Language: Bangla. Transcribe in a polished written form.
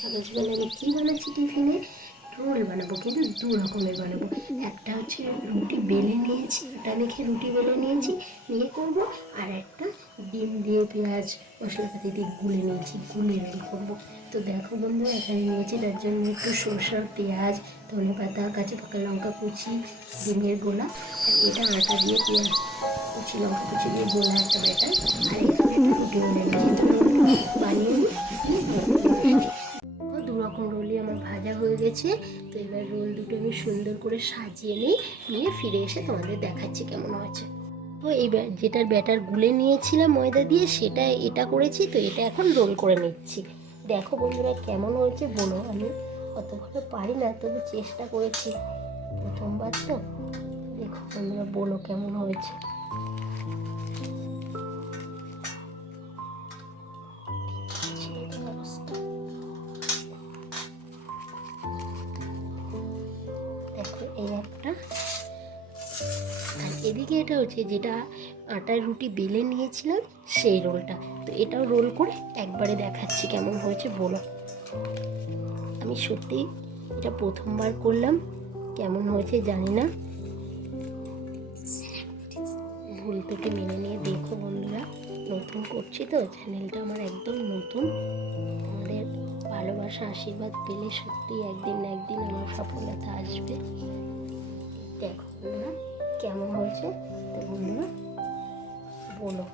সকাল সকাল আমি কী বানাচ্ছি টিফিনে, রোল বানাবো, কিন্তু দু রকমের বানাবো। একটা হচ্ছে রুটি বেলে নিয়েছি, আটা মেখে রুটি বেলে নিয়েছি, নিয়ে করবো। আর একটা ডিম দিয়ে পেঁয়াজ মশলাপাতি দিয়ে গুলে নিয়েছি, গুলে রোল করবো। তো দেখো বন্ধু, এখানে নিয়েছি তার জন্য একটু সরষা, পেঁয়াজ, ধনে পাতা, কাঁচা পাকা লঙ্কা কুচি, ডিমের গোলা, আর এটা আটা দিয়ে পেঁয়াজ কুচি, লঙ্কা কুচি দিয়ে গোলা একটা ব্যাটার। আর এখানে একটা রুটি বেলে নিয়েছি, তো রোলটা বানিয়ে নিয়েছি। দু রকম রোলই আমার ভাজা হয়ে গেছে। তো এবার রোল দুটো আমি সুন্দর করে সাজিয়ে নিয়ে ফিরে এসে তোমাদের দেখাচ্ছি কেমন হয়েছে। তো এই যেটার ব্যাটার গুলে নিয়েছিলাম ময়দা দিয়ে, সেটা এটা করেছি। তো এটা এখন রোল করে নিচ্ছি। দেখো বন্ধুরা কেমন হয়েছে বলো। আমি অত ভালো পারি না, তবু চেষ্টা করেছি, প্রথমবার তো। দেখো বন্ধুরা, বলো কেমন হয়েছে। দেখো এই একটা, আর এদিকে এটা হচ্ছে যেটা আটার রুটি বেলে নিয়েছিলাম সেই রোলটা। তো এটাও রোল করে একবারে দেখাচ্ছি কেমন হয়েছে বলো। আমি সত্যি এটা প্রথমবার করলাম, কেমন হয়েছে জানি না, ভুল থেকে মেনে নিয়ে দেখো বন্ধুরা। নতুন করছি তো, চ্যানেলটা আমার একদম নতুন। আমাদের ভালোবাসা আশীর্বাদ পেলে সত্যি একদিন না একদিন আমার সফলতা আসবে। দেখো বন্ধুরা কেমন হয়েছে, তো বন্ধুরা বলো।